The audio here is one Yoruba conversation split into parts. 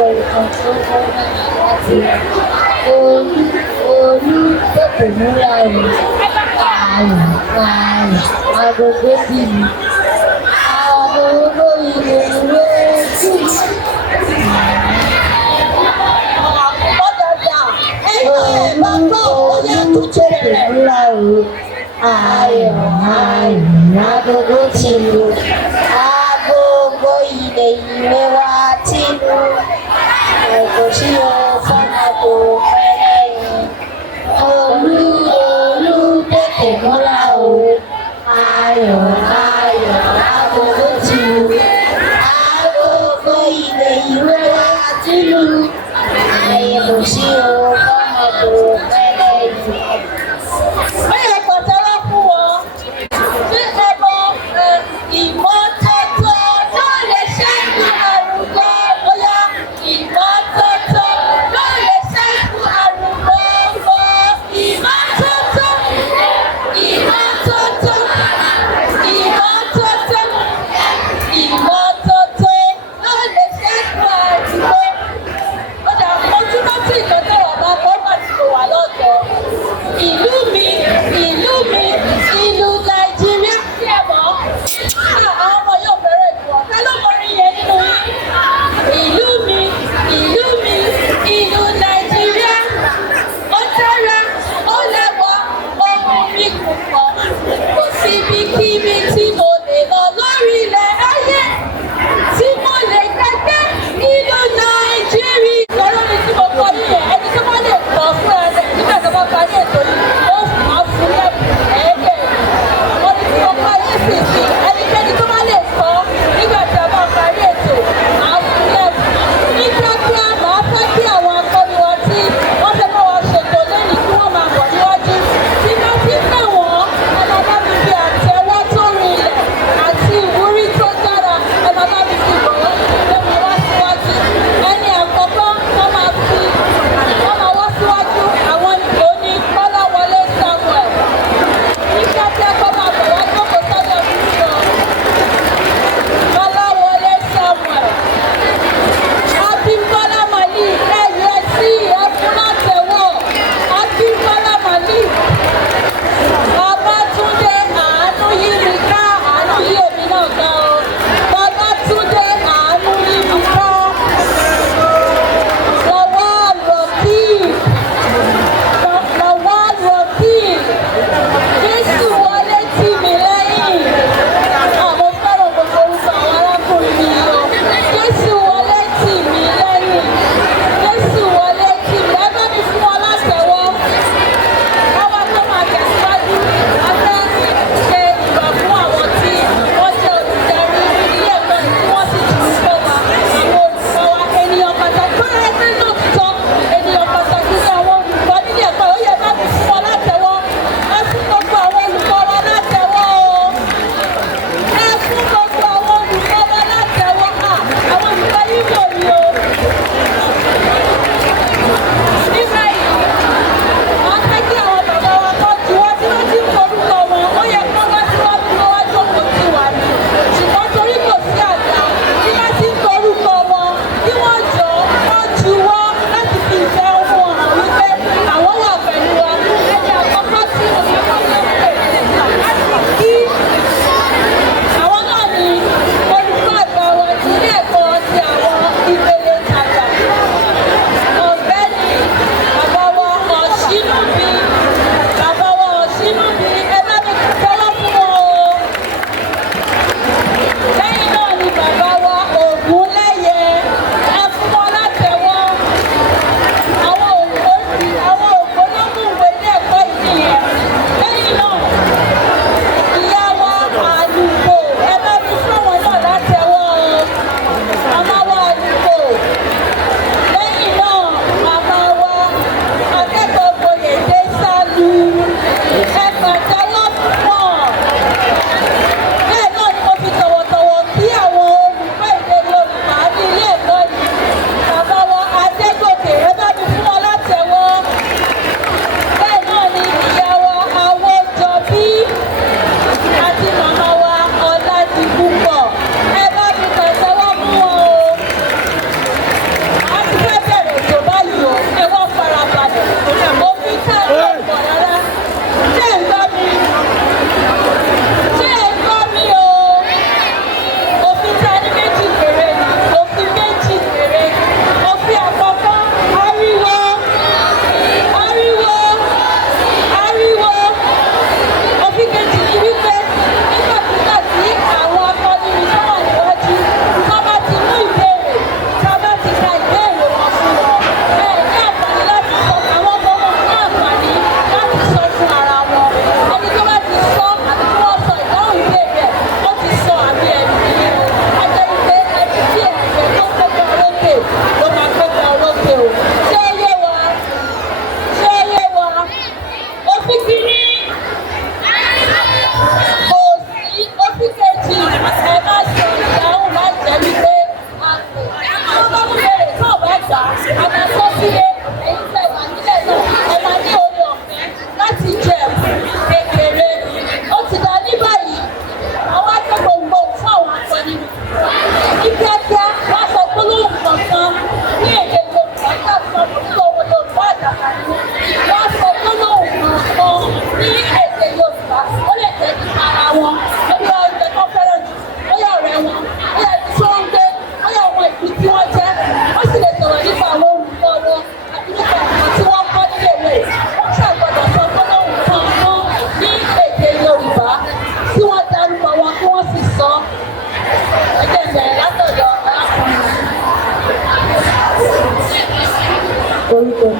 nǹkan tó gbọ́dọ̀ láti olú tètè múra rẹ̀ agogo ti lù agogo ilé ìwé tù. Olú tètè múra rẹ̀ agogo ti lù agogo ilé ìwé wa ti lù. Kò sí ọ̀fọ̀nà tó pẹ́lẹ́ yẹn. Olú tètè múra o. Agogo ti lù. Agogo ilé ìwé wa ti lù. Kò sí ọ̀fọ̀nà tó pẹ́lẹ́ yẹn. Bẹ́ẹ̀ pàtàkì fún wọn. Ṣé ẹ mọ ìmọ́tótó ló lè ṣẹ́gun àrùn gan? Bóyá ìmọ́tótó.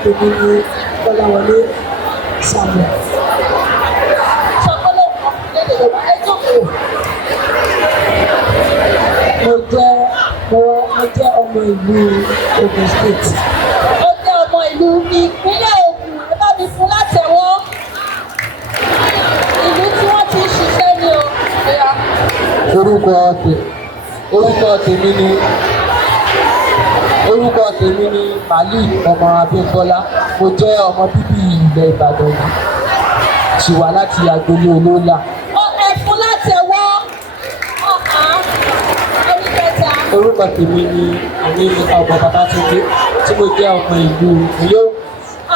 tèmi ni Kọ́láwọlé Samuel. Sọkọ́lẹ̀ lédè Yorùbá ẹ jókòó. Mo jẹ́ ọmọ ìlú Ogun State. Ó jẹ́ ọmọ ìlú ìpínlẹ̀ Ògùn, ẹ bá mi fún látẹ̀wọ́. Ìlú tí wọ́n ti ṣiṣẹ́ ni o. Orúkọ tèmi ni Malik ọmọ Abímbọ́lá. Mo jẹ́ ọmọ bíbí ilẹ̀ Ìbàdàn yìí. Sì wá láti agboolé Olóòlà. Ó ẹ fún látẹ̀wọ́. Ẹni kẹta. Orúkọ tèmi ni Àníyíká ọmọ Babátúndé tí mo jẹ́ ọmọ ìlú Ìyó.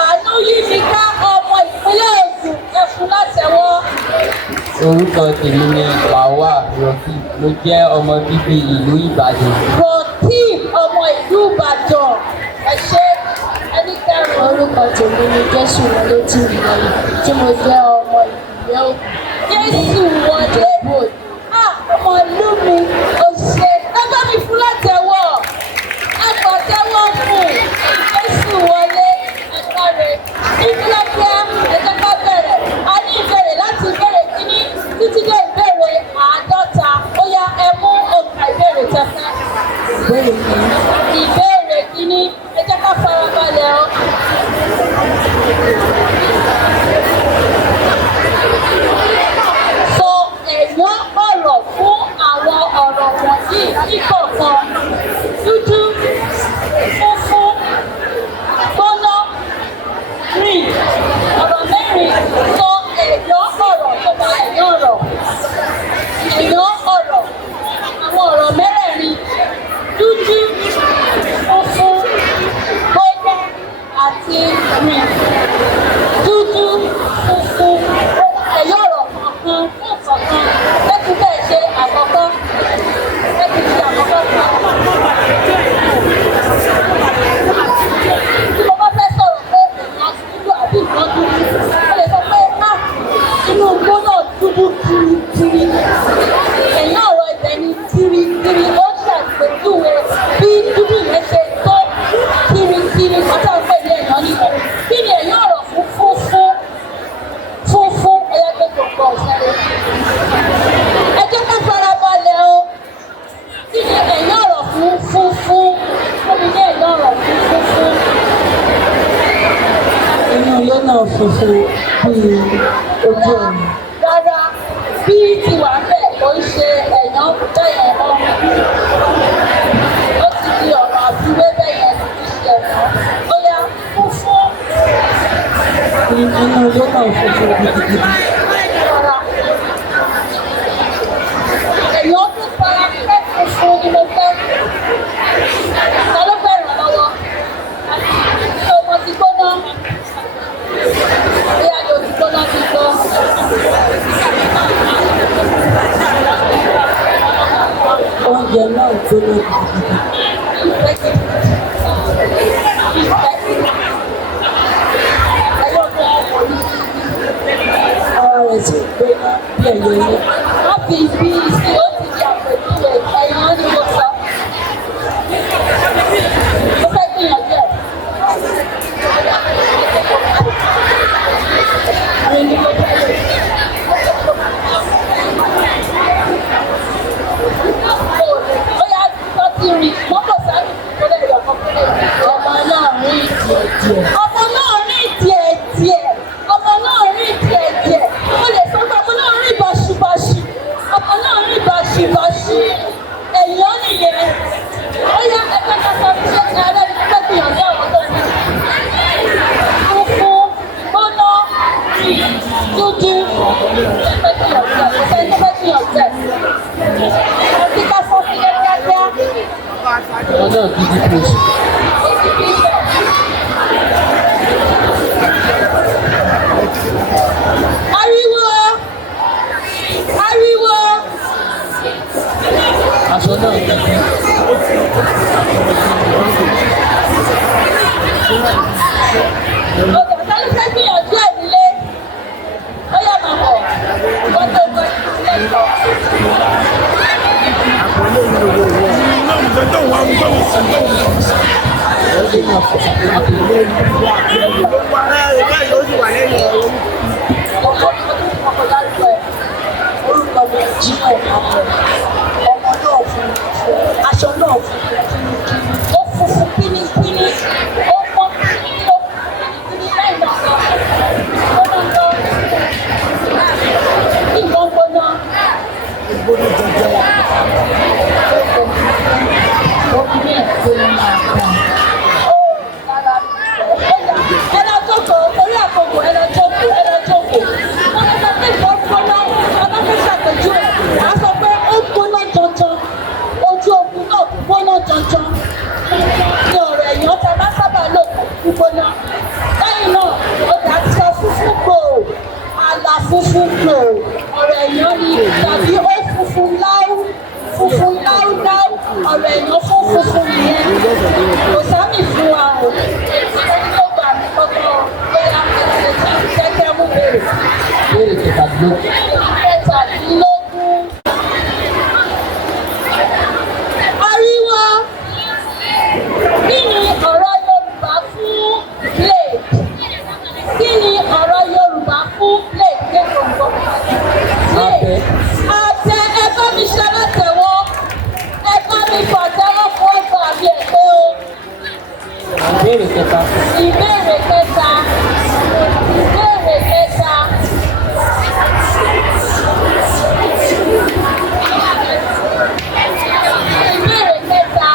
Àníyíká ọmọ ìpínlẹ̀ Ògùn, ẹ fún látẹ̀wọ́. Orúkọ tèmi ni Bàwá Rọ̀fì. Mo jẹ́ ọmọ bíbí ìlú Ìbàdàn. Rọ̀tí ọmọ ìlú Ìbàdàn, ẹ ṣe ẹni kẹrin. Orúkọ tèmi ni Jésù Wọlé tí ìwọlé tí mo jẹ́ ọmọ ìpínlẹ̀ Ògùn. Jésù Wọlé. Ọmọ ìlú mi ò ṣe ẹgbẹ́ mi fún látẹ̀wọ́. Ẹ̀kọ́ tẹ́wọ́ fún Jésù Wọlé ẹ̀ka rẹ̀. Ìfúnlẹ́fẹ́ ẹ̀jẹ̀ ká bẹ̀rẹ̀. A ní ìbéèrè láti ìbéèrè kíní títí dé ìbéèrè 50. Ó yá ẹ mú òǹkà ìbéèrè tẹ́fẹ́. Ìbéèrè kíní ẹ jẹ́ ká farabalẹ̀ o. Sọ ẹ̀yán ọ̀rọ̀ fún àwọn ọ̀rọ̀ wọ̀nyí níkọ̀ọ̀kan. Dúdú, funfun, gbóná, green. Ọ̀rọ̀ mẹ́rin sọ ẹ̀yán ọ̀rọ̀ tó bá ẹ̀yán ọ̀rọ̀. Ẹ̀yán ọ̀rọ̀ àwọn ọ̀rọ̀ mẹ́rẹ̀ẹ̀rin. Dúdú, funfun, gbóná àti green. Dúdú, funfun, ẹ̀yán ọ̀rọ̀ kọ̀ọ̀kan fún kọ̀ọ̀kan. Lẹ́kùn bẹ́ẹ̀ ṣe àkọ́kọ́. Lẹ́kùn ṣe àkọ́kọ́ fún tí mo bá fẹ́ sọ̀rọ̀ pé èèyàn dúdú àbí ìran dúdú, ó lè sọ pé inú igbó náà dúdú kirikiri. Ẹ̀yìn ọ̀rọ̀ ibẹ̀ ni kirikiri. Ó ṣàpèjúwe bí dúdú yẹn ṣe tó kirikiri. Ọjọ́ ìpè ní èèyàn nìkan. Kí ni ẹ̀yìn ọ̀rọ̀ fún funfun? Funfun ẹ̀yà tó gbọ̀ ọ̀sẹ̀rẹ̀. Ẹ jẹ́ ká farabalẹ̀ o. Kí ni ẹ̀yìn ọ̀rọ̀ fún funfun? Ó ní ẹ̀yìn ọ̀rọ̀ fún funfun. Inú ilé náà funfun bíi ojú ọ̀run. Rárá, bí ti wà bẹ́ẹ̀ kò ń ṣe ẹ̀yán bẹ́yẹn mọ́. Ó ti di ọ̀rọ̀ àfiwé bẹ́yẹn kì í ṣe ẹ̀yán. Ó yá funfun. Inú ilé náà funfun gidigidi. Rárá. Ẹ̀yán tó fara pẹ́ funfun ni mo fẹ́. Ta ló fẹ́ ràn lọ́wọ́? Ṣé ọmọ ti gbóná? Bí a yóò ti gbóná ti gbọ́. Oúnjẹ náà gbóná gidigidi. Ara rẹ̀ sì gbóná bí ẹ̀yẹ ilé. Wọ́n fi ibi sí ó ti di àpèjúwe ẹ̀yán ni mo sọ. Ó fẹ́ gbìyànjú ẹ̀. Àwọn ẹni mo fẹ́ lò. Ó yá tó ti rìn mọ́tò sáré tó lè yọ̀ kọ́kọ́rọ́. Ọmọ náà rí díẹ̀díẹ̀. Ọmọ náà rìn díẹ̀díẹ̀. Ọmọ náà rìn díẹ̀díẹ̀. Ó lè sọ pé ọmọ náà rìn báṣubàṣu. Ọmọ náà rìn báṣubàṣu. Ẹ̀yán nìyẹn. Ó yá ẹgbẹ́ ká sọ fún ṣé ara ẹni tó gbìyànjú àwọn tó kù. Funfun, gbóná, rìn, dúdú. Ẹgbẹ́ gbìyànjú ẹ̀. Ṣé ẹni tó fẹ́ gbìyànjú ẹ̀? Ẹbí ká sọ fún yẹn kíákíá. Ọmọ náà gidi pèsè. Ó ti bí bẹ́ẹ̀. Ariwo! Ariwo! Aṣọ náà gidi. Ọ̀gá ta ló fẹ́ gbìyànjú ẹ̀ nílé? Ó yá máa bọ̀. Wọ́n tó gbọ́ ìdílé lọ. Orúkọ mi Jímọ̀ Àpọ̀. Ọmọ náà fún aṣọ náà fún ó funfun pínípíní ó pọ́n pínípíní ó pínípíní lẹ́yìn náà lọ. Ó máa ń lọ ní ìbọn gbóná. Ìgbóná jẹjẹ. Ó bí ní ìgbóná máa gbà. Ẹ lọ jókòó, torí àkókò ẹ lọ jókòó, ẹ lọ jókòó. Wọ́n ní sọ pé ìbọn gbóná, ọba fẹ́ ṣàpèjúwe. Wàá sọ pé ó gbóná jọjọ, ojú ogun náà gbóná jọjọ. Ní ọ̀rọ̀ ẹ̀yàn tẹ bá sábà lò gbígbóná. Lẹ́yìn náà, ó dà sọ funfun gbò, àlà funfun gbò. Ọ̀rọ̀ ẹ̀yàn ni tàbí ó funfun láú, funfun láúláú. Ọ̀rọ̀ ẹ̀yàn fún funfun nìyẹn. Kò sábì fún wa o. Ó gbà mí kọ́kọ́ bóyá kẹ́kẹ́ mú bèrè. Béèrè kẹtàdínlógún. Kẹtàdínlógún. Ariwo. Kí ni ọ̀rọ̀ Yorùbá fún blade? Kí ni ọ̀rọ̀ Yorùbá fún blade kékeré? Blade. Àtẹ ẹ̀kọ́ mi ṣe látẹ̀wọ́. Ẹ̀kọ́ mi fàtẹ́wọ́ fún ọgbà mi ẹ̀pẹ́ o. Ìbéèrè kẹta. Ìbéèrè kẹta. Ìbéèrè kẹta. Ìbéèrè kẹta.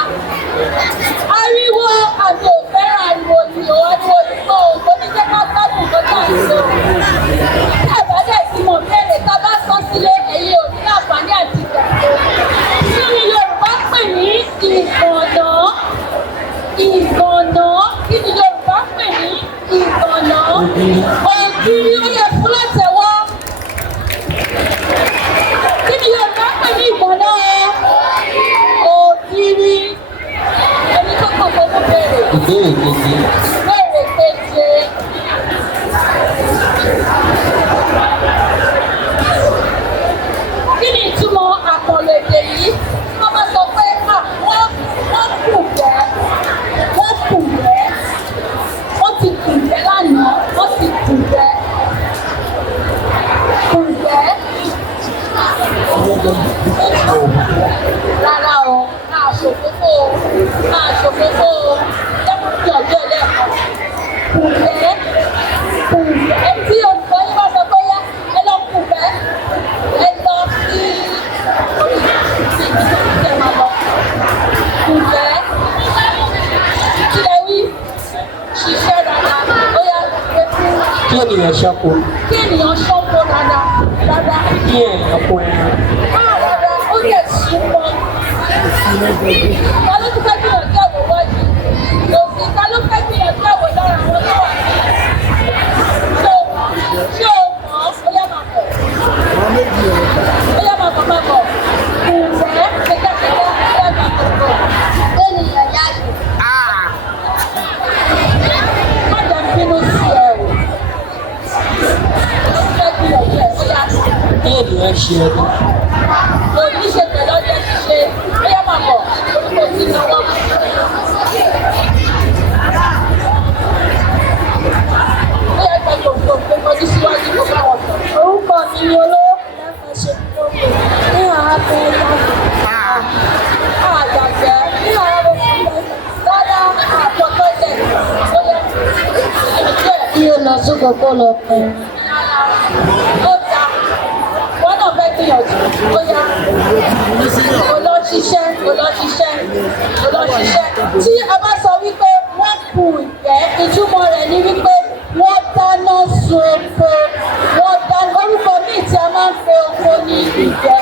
Ariwo àti òfẹ́ràn ariwo ni ò ariwo ìgbọ́ ògbó ní jẹ́ ká gbádùn tó tà ń lò. Tí àbádẹ́ tí mo béèrè ká bá sọ sílé ẹ̀yin ò ní àǹfààní àti ìgbàgbọ́. Kí ni Yorùbá pè ní ìgànnà? Ìgànnà. Kí ni Yorùbá pè ní ìgànnà? Ògiri ó yẹ fún látẹ̀wọ́. Kí ni Yorùbá pè ní ìgànnà? Ògiri. Ẹni tó kàn fún mú béèrè. Ìbéèrè keje. Ìbéèrè keje. Kí ni ìtumọ̀ àkànlò èdè yìí? Wọ́n máa sọ pé wọ́n kù jẹ́, wọ́n kù jẹ́, wọ́n ti kù jẹ́ lánàá, wọ́n ti kù jẹ́, kù jẹ́. Rárá o, máa ṣòfófó o, máa ṣòfófó o, lẹ́kùn fi ọ̀jọ́ ẹlẹ́ẹ̀kan. Kù jẹ́, kù jẹ́. Tí olùkọ́ yín bá sọ pé yá, ẹ lọ kù jẹ́, ẹ lọ sí orí ibi tó ti tẹ̀ máa lọ. Kù jẹ́. Kí lẹ wí? Ṣiṣẹ́ dáadáa, ó yá pé fún. Kí ènìyàn ṣọ́kò. Kí ènìyàn ṣọ́kò dáadáa, dáadáa. Kí ènìyàn kó ẹran. Dáadáa, ó lè súnmọ́. Ta ló tún fẹ́ gbìyànjú àwọ̀ wájú? Lòsì, ta ló fẹ́ gbìyànjú àwọ̀ lára àwọn tó wà ní? Ṣé o mọ̀? Ó yá máa bọ̀. Ó yá máa bọ̀ máa bọ̀. Kùrẹ́ kẹ́kẹ́kẹ́kẹ́ ó yá máa bọ̀. Ènìyàn yáàgì. Má jẹ́ bínú sí ẹ o. Ó fẹ́ gbìyànjú ẹ̀ ó yá. Kí ènìyàn ṣe ọdún. Òní ṣe pẹ̀lú ọjọ́ ṣíṣe. Ó yá máa bọ̀. Orúkọ sí náwó. Ó yá gbẹ gbogbo ojú síwájú kó bá wọn sọ. Orúkọ mi ni olówó lẹ́fẹ̀ẹ́ ṣe gbogbo ní àábẹ̀ yàgò. Àgbàgbẹ́ ní àábẹ̀ fúnlẹ̀ dáadáa àpọ̀tọ́ jẹ̀. Ó yẹ kí o lọ sí gbogbo lọ pẹ́. Ó ta. Wọ́n náà fẹ́ gbìyànjú. Ó yá. Kò lọ ṣiṣẹ́, kò lọ ṣiṣẹ́, kò lọ ṣiṣẹ́. Tí a bá sọ wípé wọ́n kù ìgbẹ́, ìtumọ̀ rẹ̀ ni wípé wọ́n dáná sun oko. Wọ́n dáná orúkọ míì tí a máa ń pe oko ní ìgbẹ́.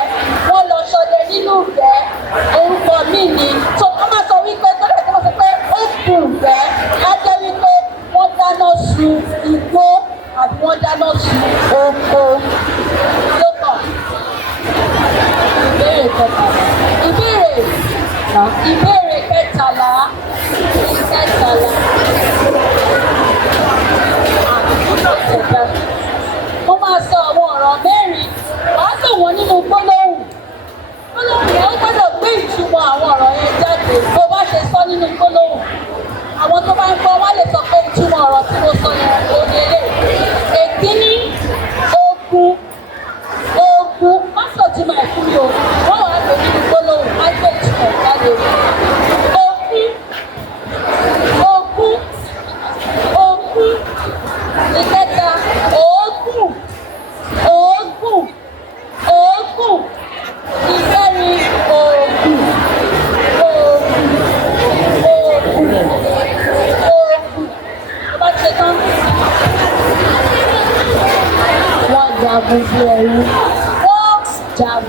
Wọ́n lọ ṣọdẹ nínú ìgbẹ́. Orúkọ míì ni. Tó wọ́n máa sọ wípé tó lè tó sọ pé ó kù ìgbẹ́. Á jẹ́ wípé wọ́n dáná sun igbó àbí wọ́n dáná sun oko. Ló kàn. Ìbéèrè kẹtàlá. Ìbéèrè kẹtàlá. Mo máa sọ àwọn ọ̀rọ̀ mẹ́rin. Wàá tò wọ́n nínú gbólóhùn. Gbólóhùn yẹn ó gbọ́dọ̀ gbé ìtumọ̀ àwọn ọ̀rọ̀ yẹn jáde. Bó bá ṣe sọ nínú gbólóhùn. Àwọn tó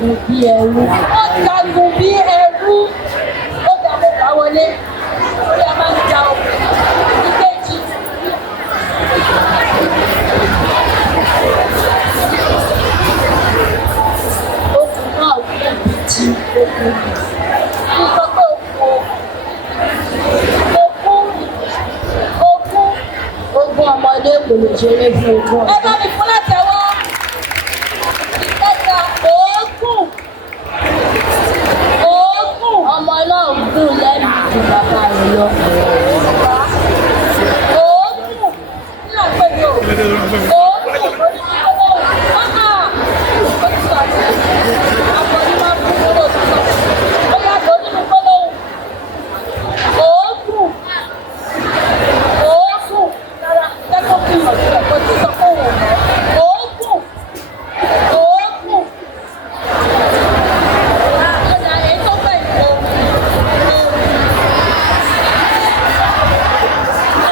jagun bí ẹrú. Ó jagun bí ẹrú. Ó dàbí bá wọlé. Orí a máa ń ja òkú. Ìkejì. Okùn náà gùn bí ti okùn. Sọ pé ogún. Ogún ọmọdé kò lè ṣeré fún ogún Ẹ ọdún. bá mi fún látẹ̀wọ́. Ìkẹta òógùn. Òógùn. Ọmọ náà gùn lẹ́nu ju bàbá rẹ̀ lọ. Òógùn. Kí ló ń pè ní òógùn? Òógùn lórí ọlọ́run. Ó ti sọ̀rọ̀. Àbọ̀dé máa ń fún kúrò sí sọ̀rọ̀. Ó yàtọ̀ nínú gbólóhùn. Òógùn. Òógùn. Rárá, jẹ́kọ̀ọ́ fi hàn sílẹ̀ kó tí sọ fún òun. Òógùn. Òógùn. Ọjà èyí tó fẹ́ ìfọ̀.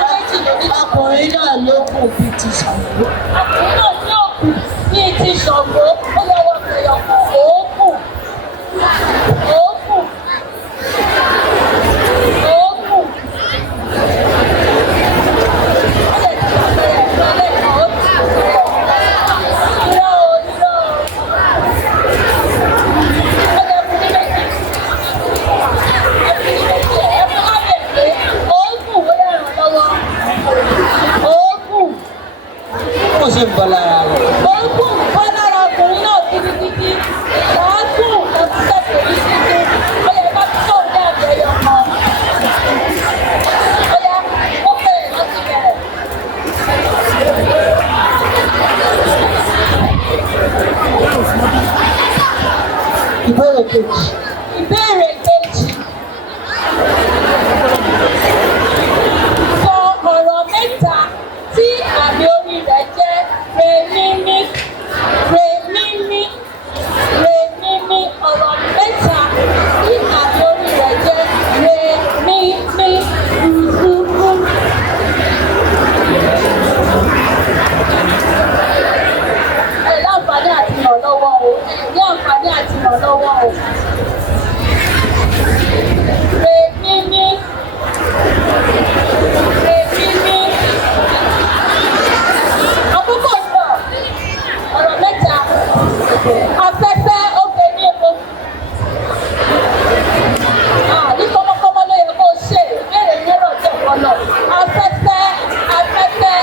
Méjì ló ní Ọkùnrin náà ló gùn bí ti Ṣàngó. ọkùnrin náà ní òkú bíi ti Ṣàngó. Ó yẹ wọ́n fẹ́ ọkọ̀ òógùn. Òógùn. Òógùn. Ó lè ti bẹ̀rẹ̀ ẹ̀fọ́ lẹ́ẹ̀kan ó ti bẹ̀rẹ̀. Irọ́ o, irọ́ o. Ó lè fún ní méjì. Ẹ̀fún má lè pé òógùn ó yẹ ràn lọ́wọ́. Òógùn. Ó ṣe ń bọ́ lára rẹ̀. Òógùn bọ́ lára ọkùnrin náà gidigidi. Làágùn lọ́sísẹ́ kò ní títí. Ó yẹ bá tí ò ní àjẹyọ̀ kan. Ó yẹ ó bẹ̀rẹ̀ láti bẹ̀rẹ̀. Ìbéèrè kejì. Ìbéèrè kejì. Sọ ọ̀rọ̀ mẹ́ta tí àmì orí rẹ̀ jẹ́ rèmímí. Rèmímí. Rèmímí. Ọ̀rọ̀ mẹ́ta tí àmì orí rẹ̀ jẹ́ rèmímí. Rúrúrú. Ẹ láǹfààní àti ràn lọ́wọ́ o. Ẹ ní àǹfààní àti ràn lọ́wọ́ o. Rèmímí. Rèmímí. Àkókò ń bọ̀. Ọ̀rọ̀ mẹ́ta. Afẹ́fẹ́ òkè ní epo. Ní kọ́mọ́kọ́mọ́ ló yẹ kó o ṣe. Ìbéèrè yẹn rọ̀ jẹ́ ọ̀pọ̀ lọ. Afẹ́fẹ́. Afẹ́fẹ́.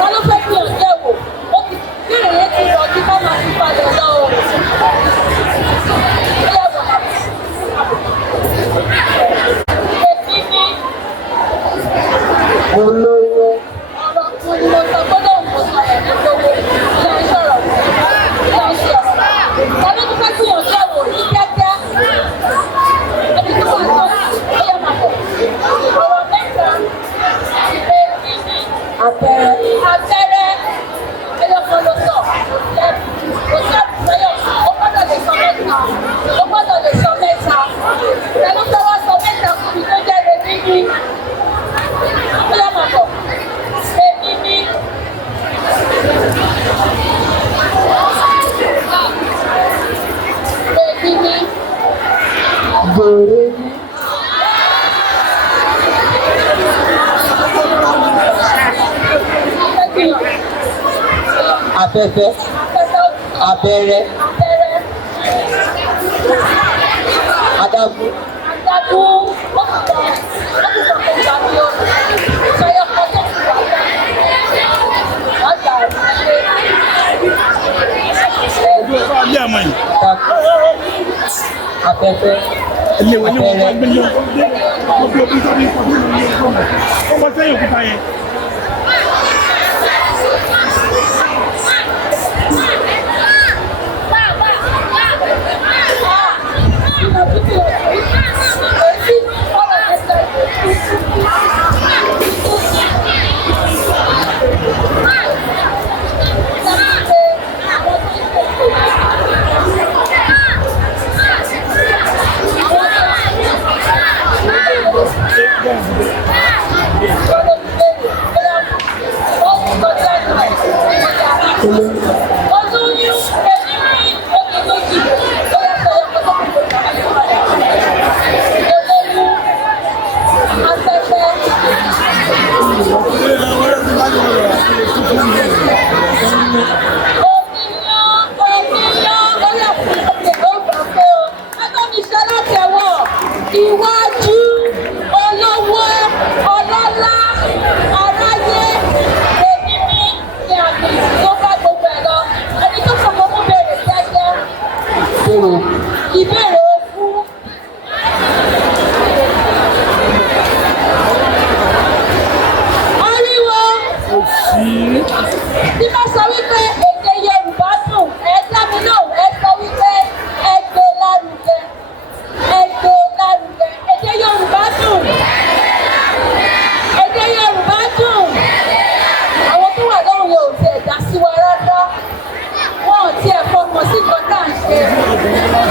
Wọ́n ló fẹ́ fi hàn jẹ́ wò. Ó ti ìbéèrè yẹn ti rọ̀ kí ká máa fi balẹ̀ lọ o. Ó yẹ wọ̀ láti. Rèmímí. Mo lóyún. Ọ̀rọ̀ fún ni mo sọ gbọ́dọ̀ mo sọ ẹ̀ ní gbogbo ilé iṣẹ́ ọ̀rọ̀ fún ilé iṣẹ́ ọ̀rọ̀. Tàbí tó fẹ́ gbìyànjú ẹ̀wò ní kíákíá. Ẹni tó wà sọ ó yẹ máa bọ̀. Ọ̀rọ̀ mẹ́ta ìwé ìní Àpẹẹrẹ. àpẹẹrẹ ẹyọkan ló sọ. Kò sí àtúnṣeyọ̀. Ó gbọ́dọ̀ lè sọ mẹ́ta. Ó gbọ́dọ̀ lè sọ mẹ́ta. Tẹ̀lé tó wá sọ mẹ́ta fún mi tó jẹ́ rèmímí. Ó yẹ máa bọ̀. Rèmímí. Rèmímí. Gbèrè ní. Afẹ́fẹ́. Abẹ́rẹ́. Adágún. Adágún. Ó ti sọ pé ìgbà tí ó ṣẹyọ kan tó ti wà bẹ́ẹ̀. Wọ́n gbà Afẹ́fẹ́. Abẹ́rẹ́.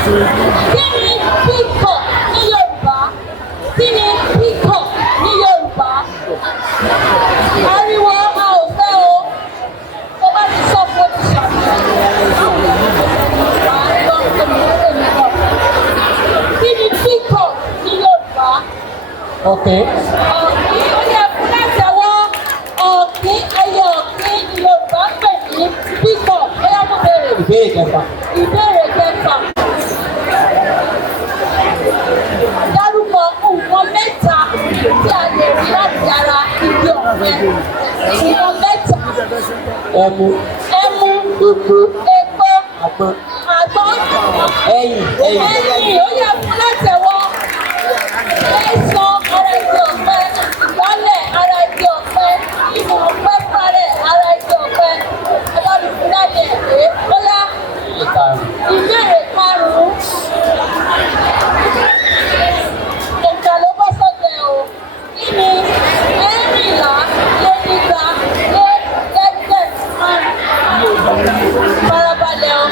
Kí ni peacock ní Yorùbá? Kí ni peacock ní Yorùbá? Ariwo a ò fẹ́ o. Tó bá ti sọ fún oníṣàmì. Kí ni peacock ní Yorùbá? Okay. Ọ̀kín ó yẹ fún látẹ̀wọ́. Ọ̀kín ẹyẹ ọ̀kín ní Yorùbá ń pè ní peacock. Ó yẹ mú bèrè. Ìbéèrè kẹfà. Ìbéèrè kẹfà. Dárúkọ nǹkan mẹ́ta tí a lè rí láti ara igi ọ̀pẹ. Nǹkan mẹ́ta. Ẹmu. Ẹmu. Epo. Epo. Àgbọn. Àgbọn. Ẹyìn. Ẹyìn ó yẹ fún látẹ̀wọ́. Ẹ̀sán ara igi ọ̀pẹ. Ìgbálẹ̀ ara igi ọ̀pẹ. Ìmọ̀ ọ̀pẹ parẹ̀ ara igi ọ̀pẹ. Ẹ bá mi fún dáadé ẹ̀ pé ó yá. Ìbéèrè karùn-ún. Òǹkà ló bọ́ sọ́dẹ̀ o. Kí ni ẹ̀rìnlá lé nígbà lé lẹ́gbẹ̀ẹ́ márùn-ún? Farabalẹ̀ o.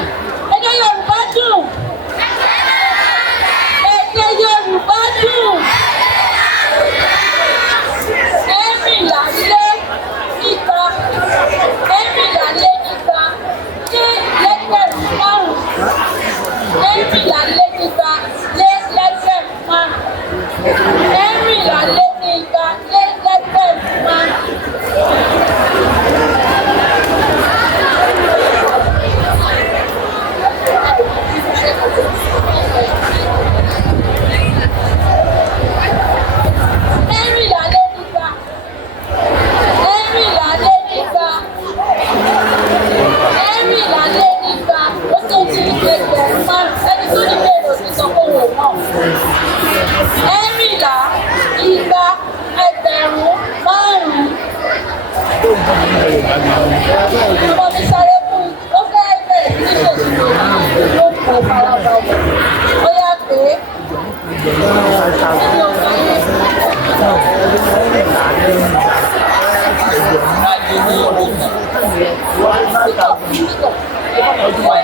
Èdè Yorùbá dùn. Èdè Yorùbá dùn. Ẹ̀rìnlá lé nígbà. Ẹ̀rìnlá lé nígbà lé lẹ́gbẹ̀ẹ́ márùn-ún. Ẹ̀rìnlá lé nígbà lé lẹ́gbẹ̀ẹ́ márùn-ún. Ẹ̀rìnlá lé nígbà lé lẹ́gbẹ̀ẹ́ márùn-ún. Ẹ̀rìnlá lé nígbà. Ẹ̀rìnlá lé nígbà. Ẹ̀rìnlá lé nígbà. Ó tó ti ẹgbẹ̀rún márùn-ún. Ẹni tó ní bèrè òsì sọ pé òun ò mọ̀. Ẹ̀rìnlá, igba, ẹgbẹ̀rún márùn-ún. Ọmọ mi sáré fún ó fẹ́ bẹ̀rẹ̀ sí ní ṣòṣìṣẹ́ ló ń kó farabalẹ̀. Ó yá pé ẹni ọ̀gá yẹn.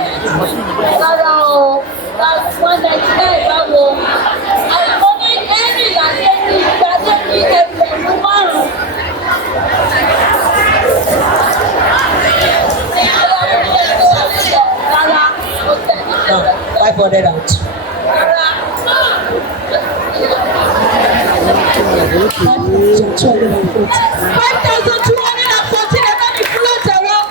Rárá o, 199 báwo? Àìmọ́ ní ẹ̀rìnlá lé ní igba lé ní ẹgbẹ̀rún márùn-ún. Rárá, ó tẹ̀ ní Now, 500 out. rárá. 5,214 ẹ̀ka ní fúlọ̀ tẹ̀wọ́.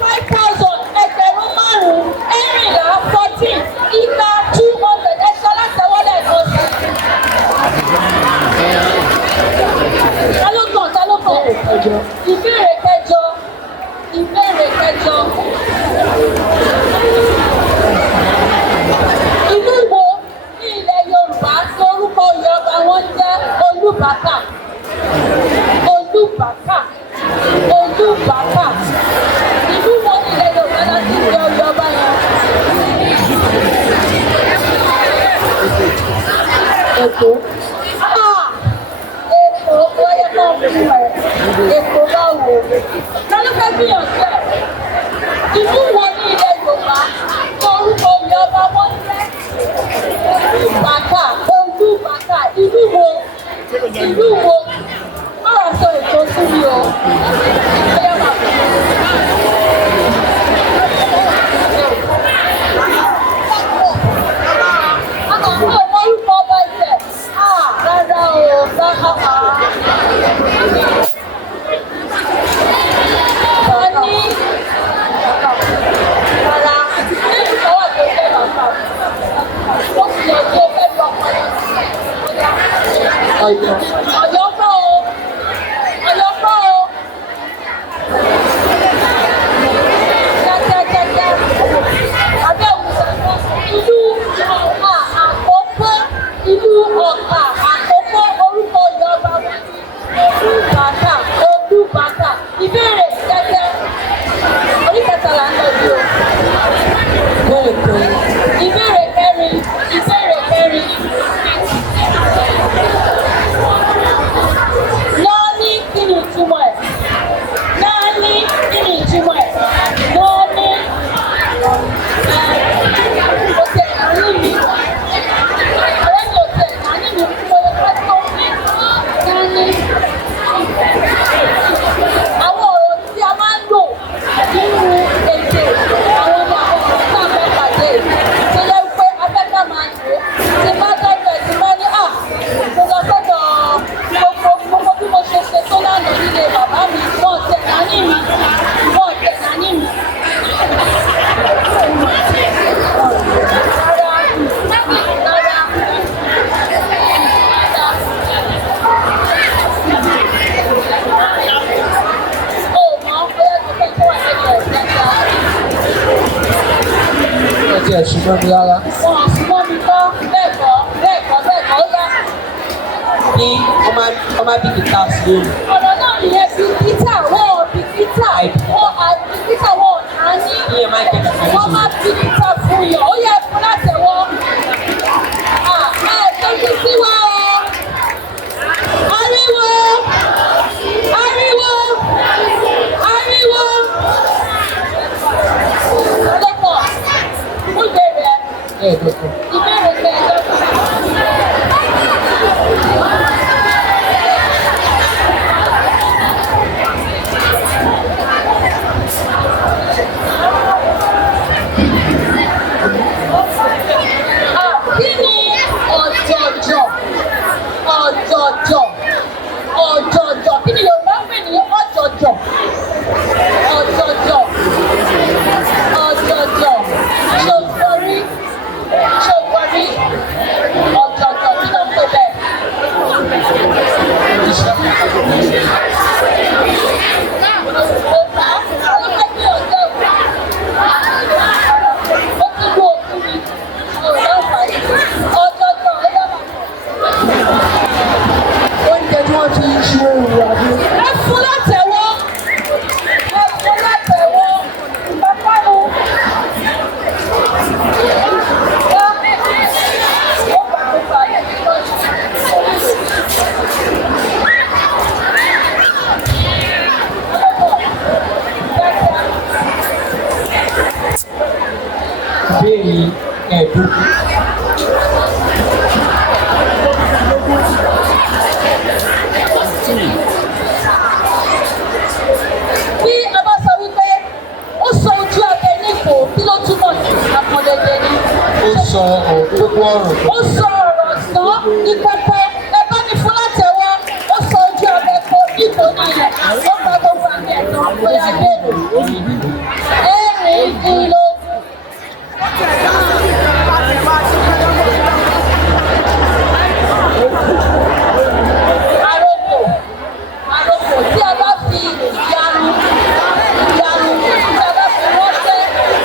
5,000 ẹgbẹ̀rún márùn-ún. Ẹ̀rìnlá 14 igba 200 ẹ̀ka látẹ̀wọ́ lẹ́ẹ̀kan sí. Ta ló kàn? Ìbéèrè kẹjọ. Ìbéèrè kẹjọ. Ìlú wo ní ilẹ̀ Yorùbá lórúkọ oyè ọba wọn jẹ́ Olúbàkà? Olúbàkà. Olúbàkà. Ìlú wo ní ilẹ̀ Yorùbá láti jẹ́ oyè ọba yẹn? Èkó. Èkó ó yẹ kó fún ẹ. Èkó báwo? Ta ló fẹ́ gbìyànjú ẹ̀? Ìlú wo ní ilẹ̀ Yorùbá lórúkọ oyè ọba wọn jẹ́ Olúbàkà? Olúbàkà. Ìlú wo? Ìlú wo? Má wàá sọ Èkó sí mi o. Ó yẹ máa fi. Àkọ́kọ́ ọmọ orúkọ ọba ibẹ̀. Rárá o, rárá. Sani. Rárá. Lẹ́yìn tó wà tó fẹ́ bàbá. Ó sì yẹ kí o fẹ́ lọ ọpọlọ. Ọ̀yọ́. Ọ̀yọ́ kọ́ o. Ọ̀yọ́ kọ́ o. Kíákíákíá. Abẹ́òkúta. Ìlú Ọ̀kà Àkókó. Ìlú Ọ̀kà Àkókó orúkọ oyè ọba wọn ni Olúbàkà. Olúbàkà. Ìbéèrè kẹ̀kẹ́. Orí kẹtàlá ń lọ sí o. Ìbéèrè kẹrin. Ìbéèrè kẹrin. Lọ́ọ̀ní kí ni ìtumọ̀ ẹ̀? Lọ́ọ̀ní kí ni ìtumọ̀ ẹ̀? Lọ́ọ̀ní. Ó tẹ̀ àárín mi. tiẹ̀ súnmọ́ mi rárá. Wọ́n á súnmọ́ mi kọ́ bẹ́ẹ̀ kọ́ ó yá. Ní ọmọ bìkítà sí òun. Ọ̀rọ̀ náà nìyẹn bìkítà wọ́n bìkítà wọ́n á ní. Ìyẹn máa jẹ́ kàkà Wọ́n máa bìkítà fún yàn ó yẹ fún látẹ̀wọ́. Tóbi sí wa o. Ariwo. Lọ́pọ̀ fún ìbéèrè ẹ̀. Ìbéèrè kẹ̀kẹ́. Kí ni ọ̀jọ̀jọ̀? Kí ni Yorùbá pè ní ọ̀jọ̀jọ̀? Ṣògbọ́rí ọ̀jọ̀jọ̀ kí ló ń pè bẹ́ẹ̀? Oúnjẹ tí wọ́n fi ṣe ìwà ni. Ẹ fún látẹ̀wọ́. Bàbá o. Ìbéèrè ẹ̀dùn. Bí a bá sọ wípé ó sọ ojú abẹ nípò kí ló túmọ̀ sí àpọ̀lẹ̀dẹ̀ ni? Ó sọ gbogbo ọ̀rọ̀. Ó sọ ọ̀rọ̀ sàn ní pẹpẹ ẹ bá ní fún látẹ̀wọ́ ó sọ ojú abẹ kó nípò ní ilẹ̀ ó gba gbogbo àmì ẹ̀tàn bóyá béèrè. Ẹ̀rìn kìlógún. Àròkò tí a bá fi ìyanu tí a bá fi ránṣẹ́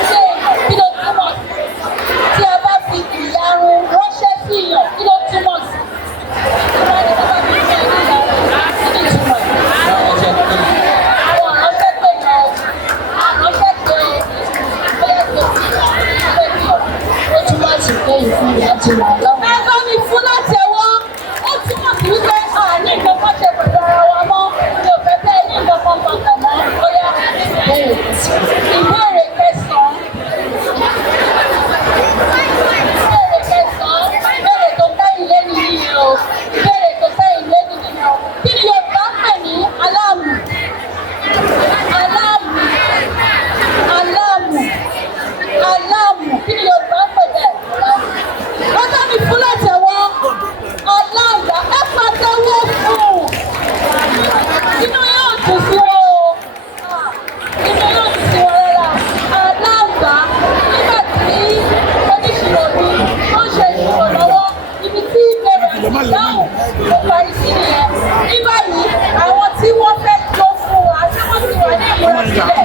ṣe kí ló túmọ̀ sí? Tí a bá fi ìyanu ránṣẹ́ sí ìyàn kí ló túmọ̀ sí? Ìwádìí tó bá fi ṣe ìyanu kí ni túmọ̀ sí? Àwọn ránṣẹ́ pé yàn ránṣẹ́ pé bóyá tó ó túmọ̀ sí pé ìfún ìyá ti wà lọ́wọ́. Ẹ bá mi fún látẹ̀wọ́ ó túmọ̀ sí wípé àní nǹkan kan ṣe pẹ̀lú ara wa mọ́ mi ò fẹ́ bẹ́ẹ̀ ní nǹkan kan papọ̀ mọ́ bóyá ìbéèrè kẹsàn-án. Ìbéèrè tó kẹ́yìn lé nìyí o. Ìbéèrè tó kẹ́yìn lé nìyí o. Kí ni Yorùbá pè ní aláàmù? Aláàmù. Kí ni Yorùbá pè bẹ́ẹ̀? Wọ́n dá mi fún látẹ̀wọ́. Aláàgbá ẹ pàtẹ́wọ́ fún un. Inú yóò dùn sí wọn o. Inú yóò dùn sí wọn rárá. Aláàgbá nígbà tí oníṣirò mi tó ṣe ìṣirò lọ́wọ́ ibi tí ìbéèrè ìdáhùn ló parí sí nìyẹn. Ní báyìí àwọn tí wọ́n fẹ́ jó fún wa tí wọ́n ti wà ní ìmúra sílẹ̀.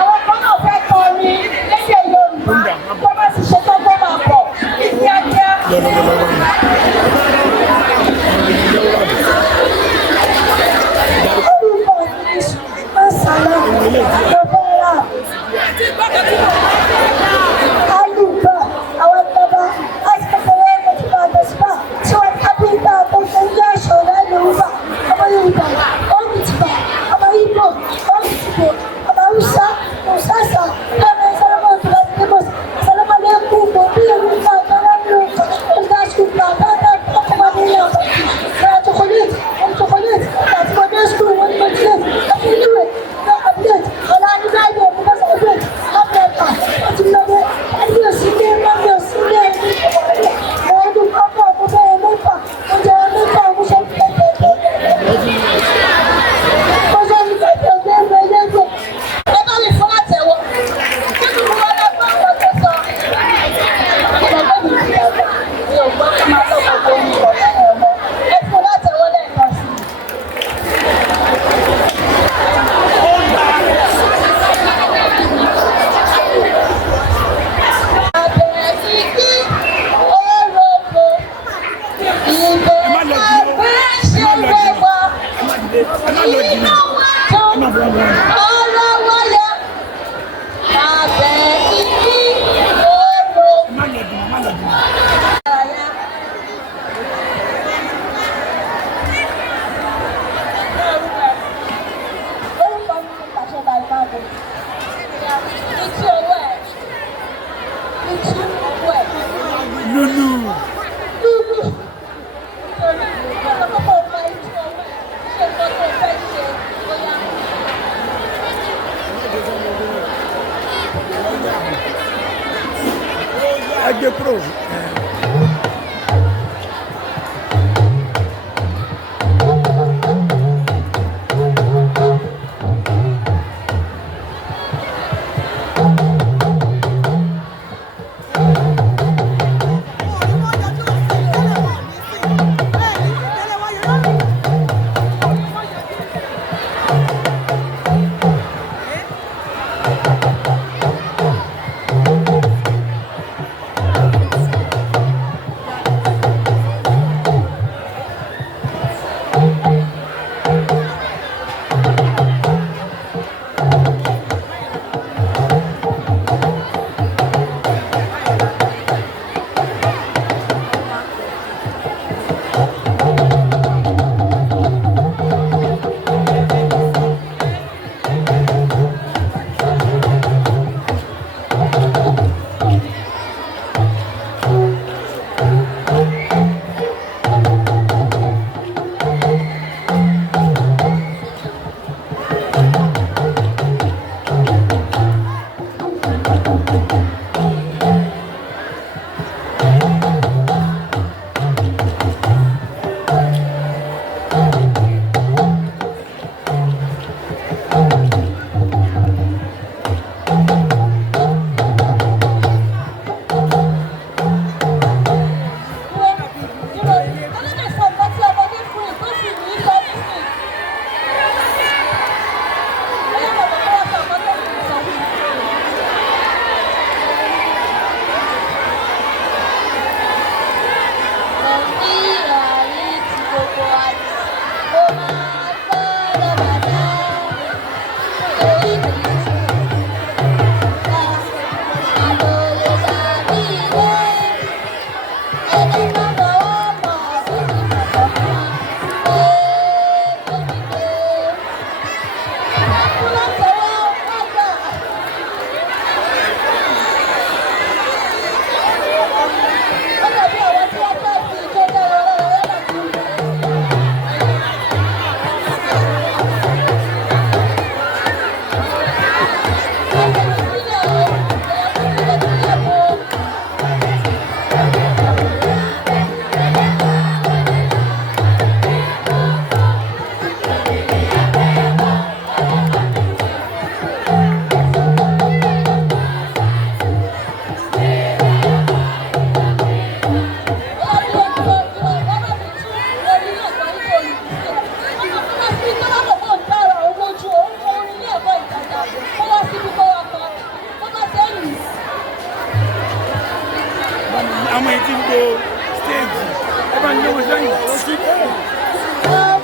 Àwọn kan náà fẹ́ kọrin lédè Yorùbá tó bá ti ṣe tán kó máa bọ̀ ní kíákíá. Orúkọ mi ni Masala Lọ́bọ́lá. Alùpà àwọn bàbá àti kẹfẹ́rẹ́ ẹ̀mọ́ tí wọ́n bẹ̀ sípà tí wọ́n tábí ìgbà tó ṣe ń jẹ́ àṣọ ọ̀rẹ́ Yorùbá. Ọmọ Yorùbá Lulu. Ẹgbẹ́ pro. Àwọn èyí tí ń gbó stéèjì ẹ bá ń gbé wọn sẹ́yìn ó sì bẹ́ẹ̀.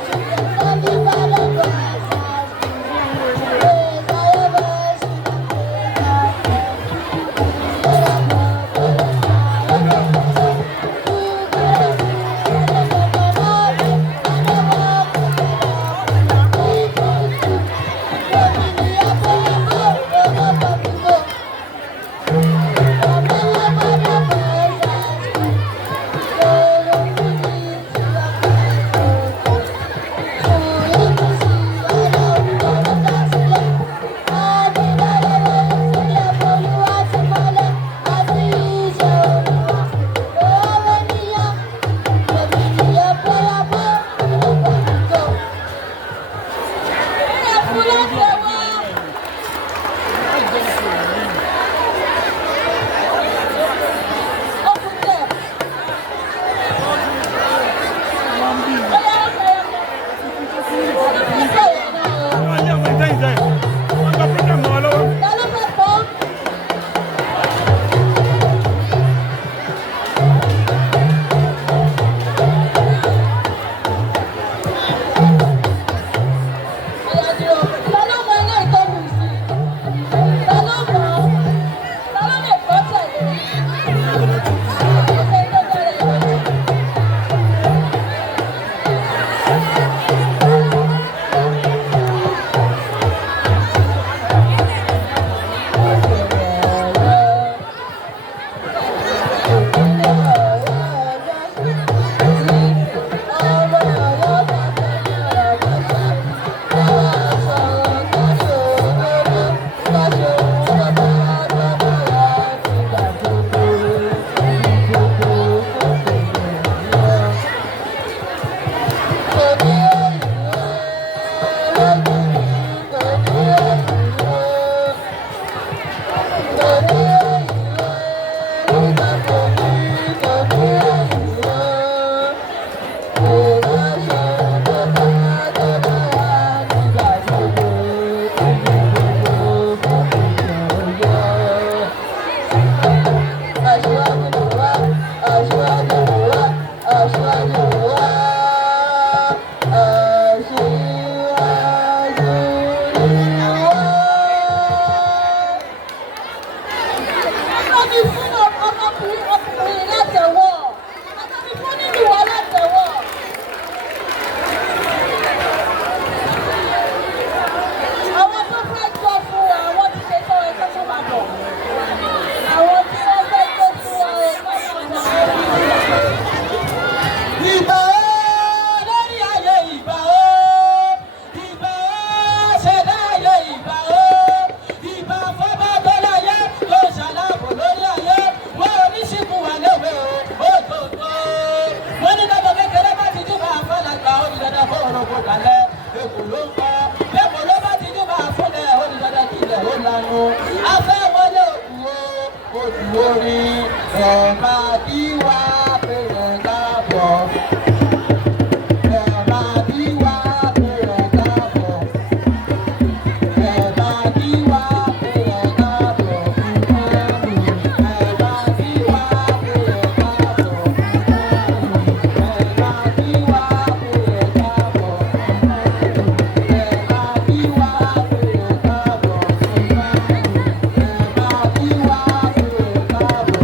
Thank you. ẹ máa kí wá pé ẹ káàbọ̀. Ẹ máa kí wá pé ẹ káàbọ̀. Ẹ máa kí wá pé ẹ káàbọ̀. Ẹ máa kí wá pé ẹ káàbọ̀. Ẹ máa kí wá pé ẹ káàbọ̀. Ẹ máa kí wá pé ẹ káàbọ̀. Ẹ máa kí wá pé ẹ káàbọ̀.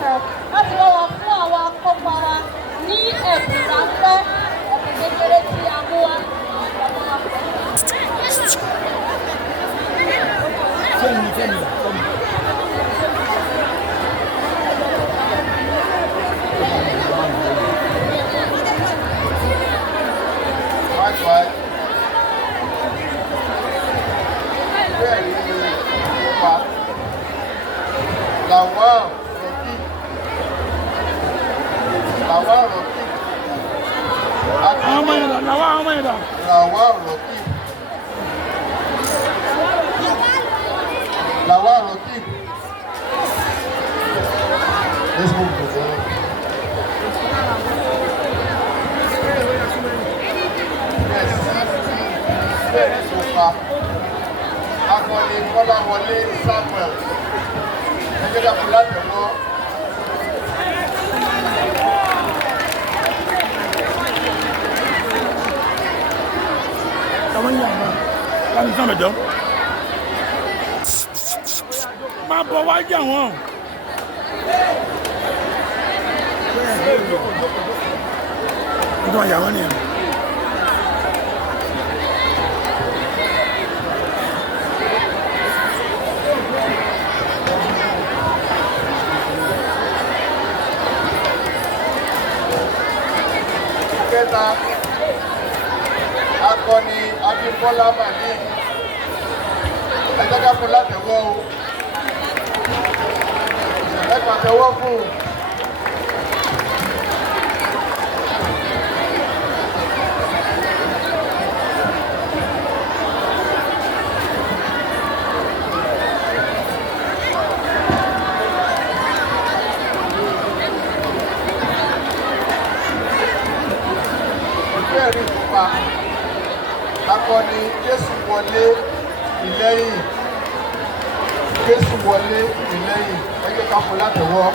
kan láti lọ́wọ́ fún àwọn akópa wa ní ẹ̀bùn ráńpẹ́ ẹ̀bùn kékeré tí a mú wá. Akọni Kọ́láwọlé Samuel ẹgbẹ́ dàpọ̀ láti mọ́. Kamu nyama, kamu sama dong. Máa bọ̀ wá jà wọ́n. Ìjọba yà wọ́n nìyẹn. Kẹta akọni Abímbọ́lá Màní ẹgbẹ́ dàpọ̀ láti wọ́ o ẹgbẹ́ àtẹwọ́ fún un. Akọni Jésù wọlé ìlẹ́yìn Jésù wọlé ìlẹ́yìn ẹgbẹ́ kápọ̀ látẹ̀wọ́.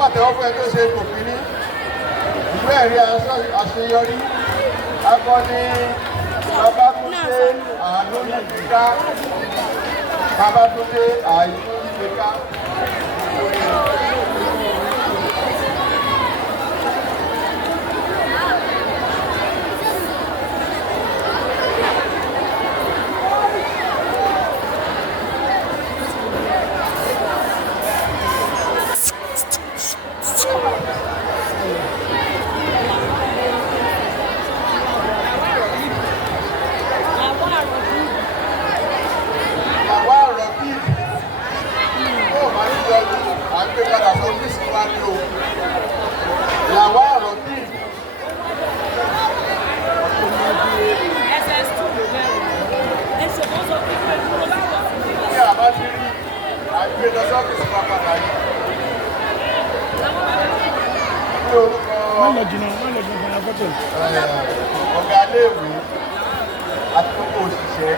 Pàtẹ́wọ́ fún ẹ tó ṣe ipò kíní ìwé ẹ̀rí àṣeyọrí akọni Babátúndé Àánú Yíká Babátúndé Àánú Yíká. Ọ̀gá iléèwé àti gbogbo òṣìṣẹ́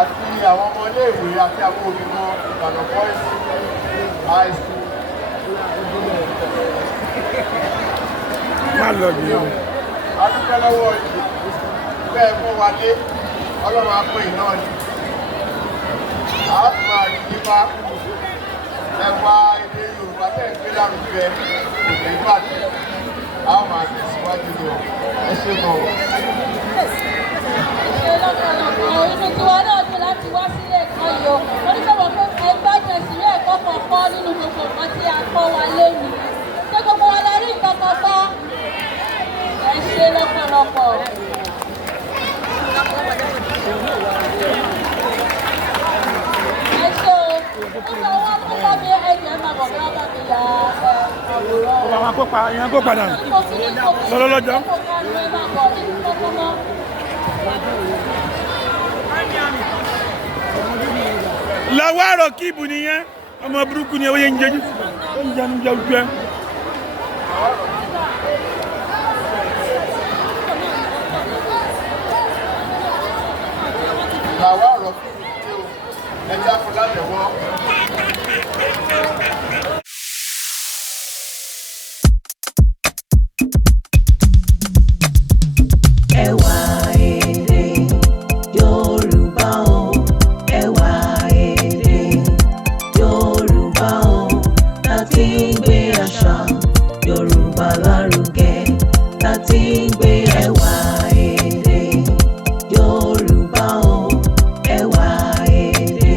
àti àwọn ọmọ iléèwé àti àwọn olùkọ́ Ìbàdàn Boys High School. Má lọ bí o. A dúpẹ́ lọ́wọ́ yìí bẹ́ẹ̀ mú wa lé Ọlọ́run á pè náà ni. A tún máa yí nípa ẹ̀wà èdè Yorùbá tẹ̀ ń gbé lárugẹ òkè Ìbàdàn. A ó máa tẹ̀síwájú lọ. Ẹ ṣe gan o. Ṣé lọ́pọ̀lọpọ̀ inú tiwa náà dùn láti wá sílé ẹ̀kọ́ yìí o. Oníṣòwò pé ẹgbẹ́ ìjẹsìrí ẹ̀kọ́ kọ̀ọ̀kan nínú gbogbo nǹkan tí a kọ́ wa lónìí. Ṣé gbogbo wa la rí nǹkan kan kọ́? Ẹ ṣe lọ́pọ̀lọpọ̀. Ẹ ṣe o. Nígbà wọn kó bá mi ẹ̀jẹ̀ máa bọ̀ bí wọ́n bá mi ya àwòrán. Ọba máa kópa, ìyẹn kópa náà. Lọ́lọ́lọ́jọ́. Lọ́wọ́ àrò kíìbù nìyẹn. Ọmọ burúkú ni ewé yẹn ń jẹjú. Ó ń jẹun jẹ ojú ẹ. làwa ọ̀rọ̀ kí ni o ẹja fún látẹ̀wọ́. Ewa Ede Yoruba o, Ewa Ede Yoruba o, láti gbé àṣà Yorùbá lárugẹ, láti gbé Ewa Ede Yoruba o, Ewa Ede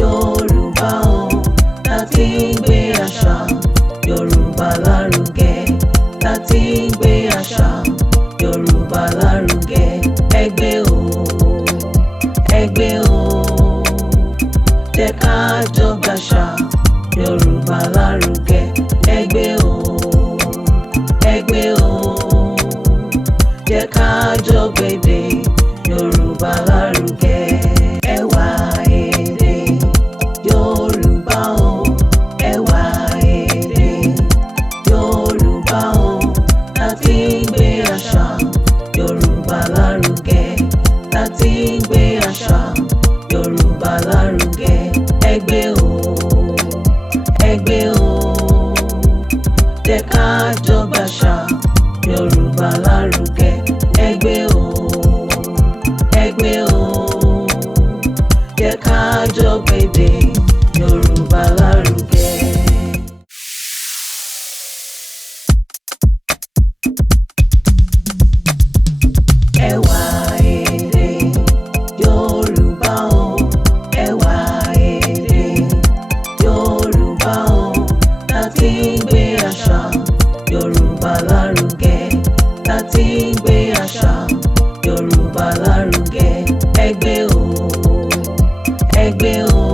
Yoruba o, láti gbé àṣà Yorùbá lárugẹ, láti gbé àṣà Yorùbá lárugẹ. Ẹgbẹ́ o, ẹgbẹ́ o, jẹ́ ká jọ gbàṣà Yorùbá lárugẹ. Ẹgbẹ́ o, ẹgbẹ́ o, jẹ́ ká jọ gbèdé Yorùbá lárugẹ. Ewa Ede Yorùbá o, Ewa Ede Yorùbá o, láti gbé àṣà Yorùbá lárugẹ, láti gbé àṣà Yorùbá lárugẹ. Ẹgbẹ́ o, ẹgbẹ́ o, jẹ́ ká jọ gbàṣà Yorùbá lárugẹ. Ẹgbẹ́ o, ẹgbẹ́ o, jẹ́ ká jọ gbèdé Yorùbá lárugẹ. Ewa Ede Yoruba o, Ewa Ede Yoruba o, láti gbé àṣà Yorùbá lárugẹ, láti gbé àṣà Yorùbá lárugẹ. Ẹgbẹ́ o, ẹgbẹ́ o,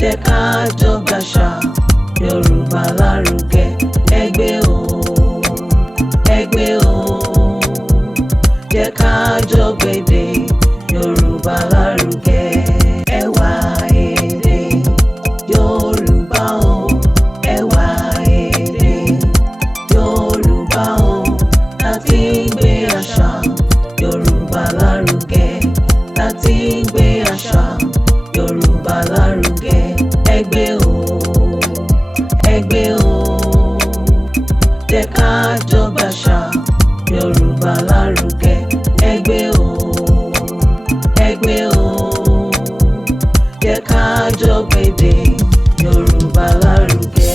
jẹ́ ká jọ gbàṣà Yorùbá lárugẹ. Ẹgbẹ́ o, ẹgbẹ́ o, jẹ́ ká jọ gbèdé Yorùbá lárugẹ. Ewa Ede Yorùbá o, Ewa Ede Yorùbá o, láti gbé àṣà Yorùbá lárugẹ, láti gbé àṣà Yorùbá lárugẹ. Ẹgbẹ́ o, ẹgbẹ́ o, jẹ́ ká jọ gbàṣà Yorùbá lárugẹ. Ẹgbẹ́ o, ẹgbẹ́ o, jẹ́ ká jọ gbèdé Yorùbá lárugẹ.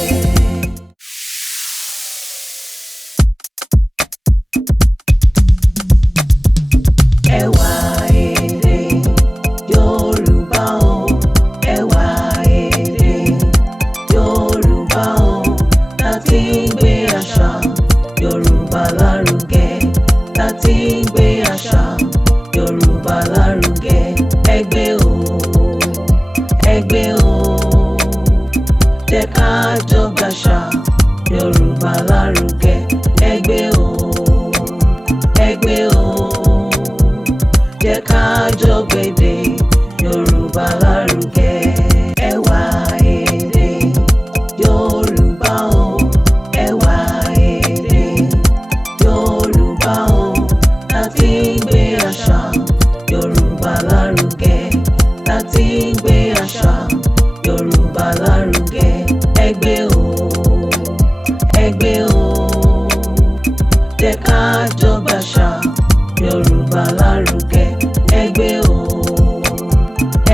Ewa Ede Yorùbá o, Ewa Ede Yorùbá o, láti gbé àṣà Yorùbá lárugẹ, láti gbé àṣà Yorùbá lárugẹ. Ẹgbẹ́ o, ẹgbẹ́ o, jẹ́ ká jọ gbàṣà Yorùbá lárugẹ. Ẹgbẹ́ o, ẹgbẹ́ o, jẹ́ ká jọ gbèdé Yorùbá lárugẹ. Ewa Ede Yorùbá o, Ewa Ede Yorùbá o, láti gbé àṣà Yorùbá lárugẹ, láti gbé àṣà Yorùbá lárugẹ. Ẹgbẹ́ o, ẹgbẹ́ o, jẹ́ ká jọ gbàṣà Yorùbá lárugẹ. Ẹgbẹ́ o,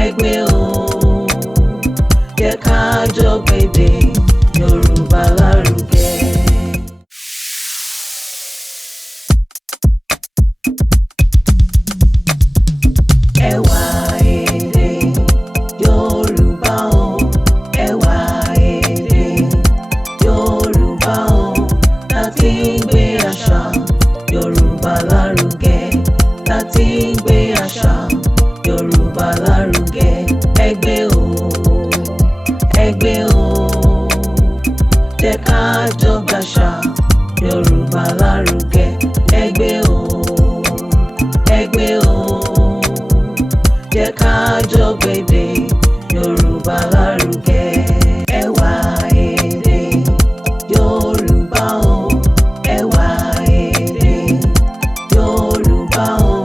ẹgbẹ́ o, jẹ́ ká jọ gbèdé Yorùbá lárugẹ. Ewa Ede Yorùbá o, Ewa Ede Yorùbá o, láti gbé àṣà Yorùbá lárugẹ, láti gbé àṣà Yorùbá lárugẹ. Ẹgbẹ́ o, ẹgbẹ́ o, jẹ́ ká jọ gbàṣà Yorùbá lárugẹ. Ẹgbẹ́ o, ẹgbẹ́ o, jẹ́ ká jọ gbèdé Yorùbá lárugẹ. Ewa Ede Yorùbá o, Ewa Ede Yorùbá o,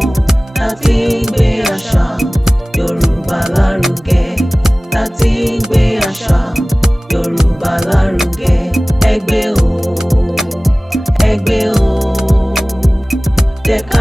jẹ́ ká.